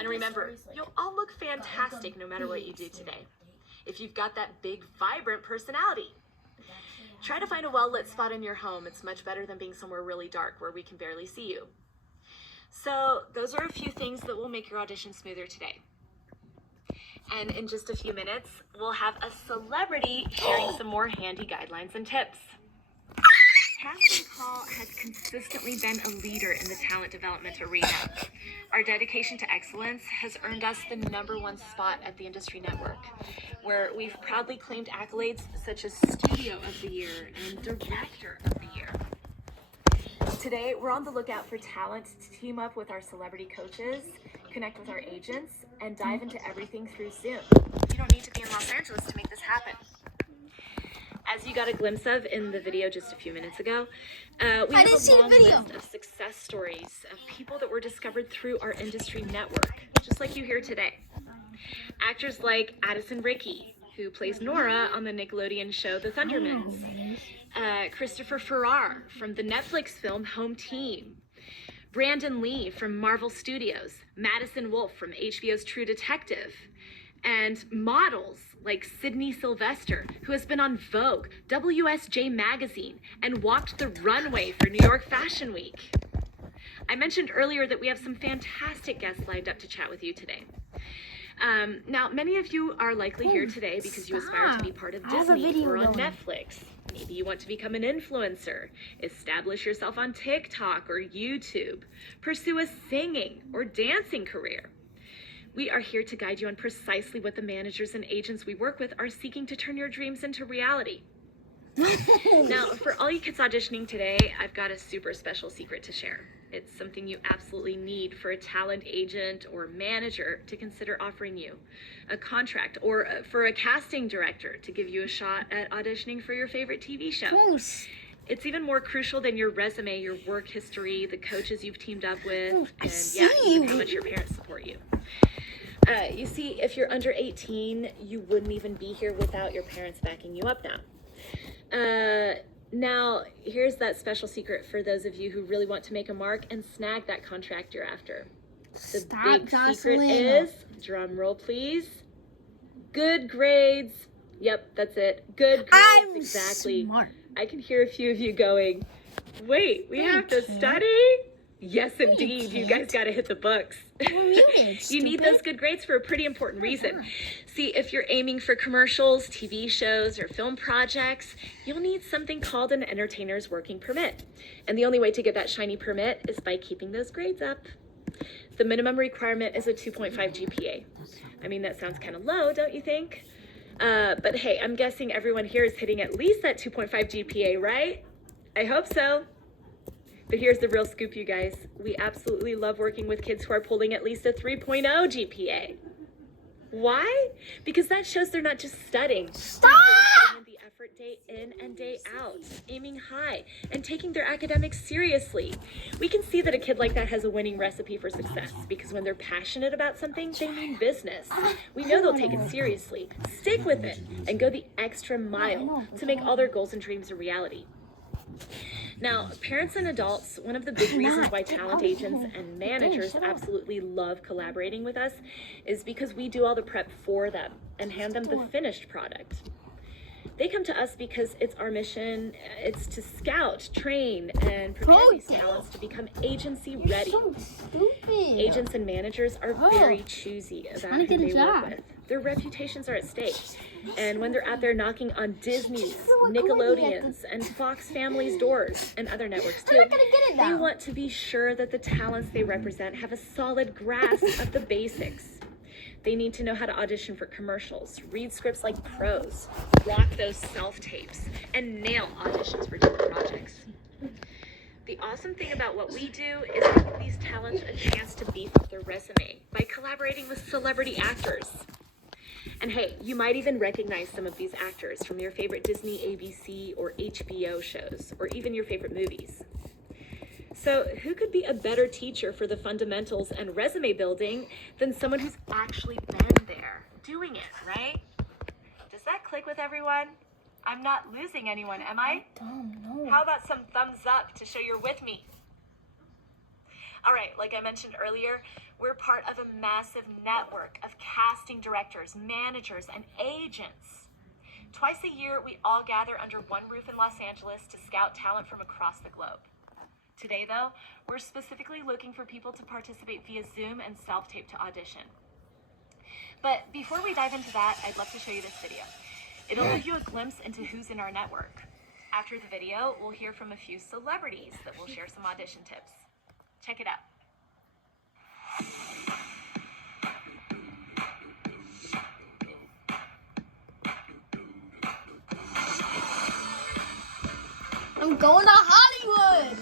And remember, you'll all look fantastic no matter what you do today. If you've got that big, vibrant personality. Try to find a well-lit spot in your home. It's much better than being somewhere really dark where we can barely see you. So those are a few things that will make your audition smoother today. And in just a few minutes, we'll have a celebrity sharing some more handy guidelines and tips. Casting Call has consistently been a leader in the talent development arena. Our dedication to excellence has earned us the #1 spot at the Industry Network, where we've proudly claimed accolades such as Studio of the Year and Director of the Year. Today, we're on the lookout for talent to team up with our celebrity coaches, connect with our agents, and dive into everything through Zoom. You don't need to be in Los Angeles to make this happen. As you got a glimpse of in the video just a few minutes ago, we have a long list of success stories of people that were discovered through our Industry Network, just like you hear today. Actors like Addison Rickey, who plays Nora on the Nickelodeon show The Thundermans. Christopher Farrar from the Netflix film Home Team. Brandon Lee from Marvel Studios. Madison Wolfe from HBO's True Detective. And models like Sydney Sylvester, who has been on Vogue, WSJ Magazine, and walked the runway for New York Fashion Week. I mentioned earlier that we have some fantastic guests lined up to chat with you today. Now, many of you are likely here today because you aspire to be part of Disney or on Netflix. Maybe you want to become an influencer, establish yourself on TikTok or YouTube, pursue a singing or dancing career. We are here to guide you on precisely what the managers and agents we work with are seeking to turn your dreams into reality. Now, for all you kids auditioning today, I've got a super special secret to share. It's something you absolutely need for a talent agent or manager to consider offering you, a contract, or for a casting director to give you a shot at auditioning for your favorite TV show. It's even more crucial than your resume, your work history, the coaches you've teamed up with, and even how much your parents support you. You see, if you're under 18, you wouldn't even be here without your parents backing you up now. Now, here's that special secret for those of you who really want to make a mark and snag that contract you're after. The big secret is, drum roll please, good grades. Yep, that's it. Good grades, exactly. Smart. I can hear a few of you going, wait, we have to study? Yes, indeed. You guys got to hit the books. You need those good grades for a pretty important reason. See, if you're aiming for commercials, TV shows, or film projects, you'll need something called an entertainer's working permit. And the only way to get that shiny permit is by keeping those grades up. The minimum requirement is a 2.5 GPA. I mean, that sounds kind of low, don't you think? But hey, I'm guessing everyone here is hitting at least that 2.5 GPA, right? I hope so. But here's the real scoop, you guys. We absolutely love working with kids who are pulling at least a 3.0 GPA. Why? Because that shows they're not just studying. Stop! They're really putting in the effort day in and day out, aiming high, and taking their academics seriously. We can see that a kid like that has a winning recipe for success because when they're passionate about something, they mean business. We know they'll take it seriously, stick with it, and go the extra mile to make all their goals and dreams a reality. Now, parents and adults, one of the big reasons why talent agents and managers absolutely love collaborating with us is because we do all the prep for them and hand them the finished product. They come to us because it's our mission. It's to scout, train, and prepare these talents to become agency ready. Agents and managers are very choosy about who they work with. Their reputations are at stake. And when they're out there knocking on Disney's, Nickelodeon's, and Fox Family's doors, and other networks too, they want to be sure that the talents they represent have a solid grasp of the basics. They need to know how to audition for commercials, read scripts like pros, rock those self-tapes, and nail auditions for different projects. The awesome thing about what we do is giving these talents a chance to beef up their resume by collaborating with celebrity actors. And hey, you might even recognize some of these actors from your favorite Disney, ABC, or HBO shows, or even your favorite movies. So who could be a better teacher for the fundamentals and resume building than someone who's actually been there, doing it, right? Does that click with everyone? I'm not losing anyone, am I? Don't know. How about some thumbs up to show you're with me? All right, like I mentioned earlier, we're part of a massive network of casting directors, managers, and agents. Twice a year, we all gather under one roof in Los Angeles to scout talent from across the globe. Today, though, we're specifically looking for people to participate via Zoom and self-tape to audition. But before we dive into that, I'd love to show you this video. It'll give you a glimpse into who's in our network. After the video, we'll hear from a few celebrities that will share some audition tips. Check it out. I'm going to Hollywood!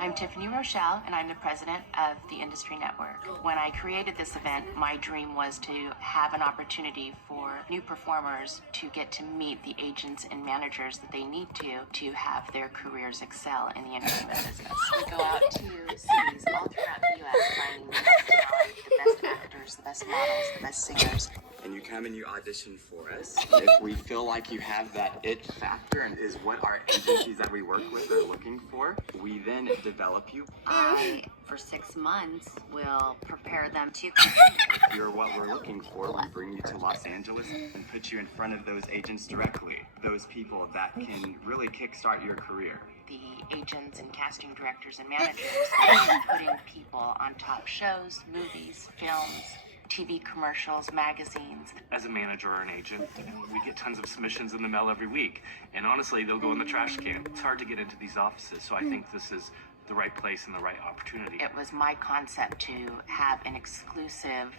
I'm Tiffany Rochelle, and I'm the president of the Industry Network. When I created this event, my dream was to have an opportunity for new performers to get to meet the agents and managers that they need to have their careers excel in the entertainment business. We go out to cities all throughout the U.S. finding the best talent, the best actors, the best models, the best singers. And you come and you audition for us. If we feel like you have that it factor and is what our agencies that we work with are looking for, we then develop you. I, for 6 months, will prepare them to If you're what we're looking for, we bring you to Los Angeles and put you in front of those agents directly. Those people that can really kickstart your career. the agents and casting directors and managers are putting people on top shows, movies, films, TV commercials, magazines. As a manager or an agent, we get tons of submissions in the mail every week. And honestly, they'll go in the trash can. It's hard to get into these offices, so I think this is the right place and the right opportunity. It was my concept to have an exclusive,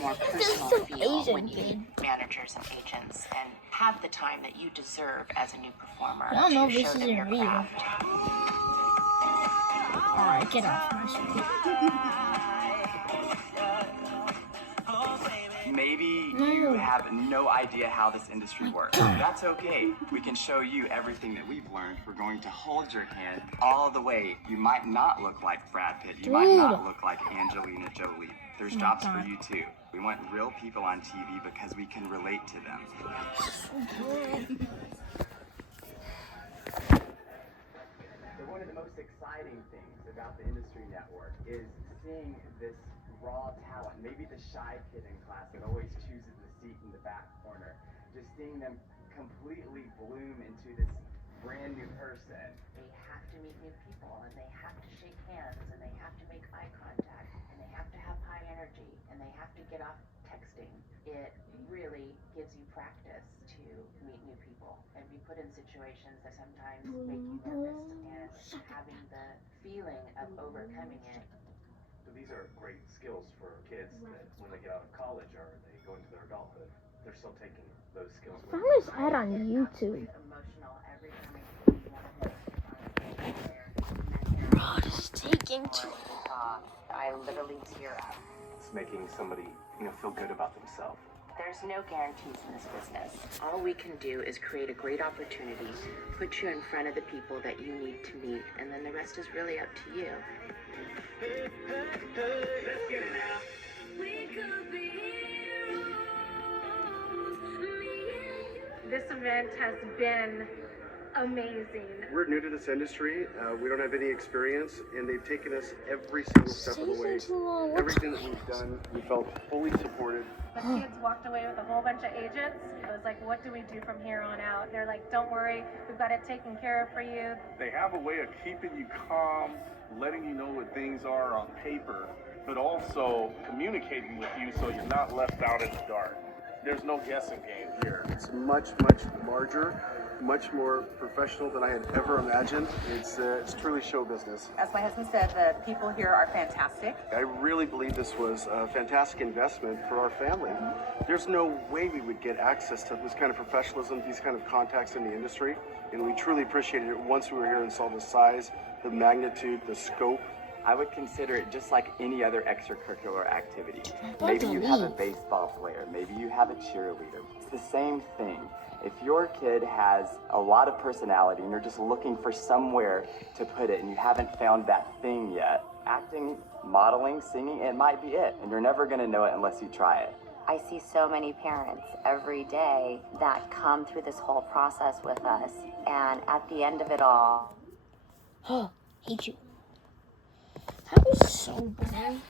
more personal feel when you meet managers and agents and have the time that you deserve as a new performer I don't know to if this show is them in your real. craft. Alright, get off my screen. Maybe you have no idea how this industry works. That's okay. We can show you everything that we've learned. We're going to hold your hand all the way. You might not look like Brad Pitt. You might not look like Angelina Jolie. There's jobs for you too. We want real people on TV because we can relate to them. So one of the most exciting things about the Industry Network is seeing this raw talent, maybe the shy kid in class that always chooses the seat in the back corner, just seeing them completely bloom into this brand new person. They have to meet new people, and they have to shake hands, and they have to make eye contact, and they have to have high energy, and they have to get off texting. It really gives you practice to meet new people and be put in situations that sometimes make you nervous, and having the feeling of overcoming it. So these are great skills for kids that when they get out of college or they go into their adulthood, they're still taking those skills with Found them. his head on YouTube. Emotional every time I see one of them. Bro, this is taking too I literally tear up. It's making somebody, feel good about themselves. There's no guarantees in this business. All we can do is create a great opportunity, put you in front of the people that you need to meet, and then the rest is really up to you. This event has been a amazing. We're new to this industry. We don't have any experience, and they've taken us every single step of the way. Everything that we've done, we felt fully supported. The kids walked away with a whole bunch of agents. I was like, what do we do from here on out? They're like, don't worry, we've got it taken care of for you. They have a way of keeping you calm, letting you know what things are on paper, but also communicating with you so you're not left out in the dark. There's no guessing game here. It's much, much larger, much more professional than I had ever imagined. It's truly show business. As my husband said, the people here are fantastic. I really believe this was a fantastic investment for our family. There's no way we would get access to this kind of professionalism, these kind of contacts in the industry, and we truly appreciated it once we were here and saw the size, the magnitude, the scope. I would consider it just like any other extracurricular activity. Maybe you have a baseball player, maybe you have a cheerleader. It's the same thing. If your kid has a lot of personality and you're just looking for somewhere to put it and you haven't found that thing yet, acting, modeling, singing, it might be it. And you're never gonna know it unless you try it. I see so many parents every day that come through this whole process with us. And at the end of it all, Hate you. That was so boring.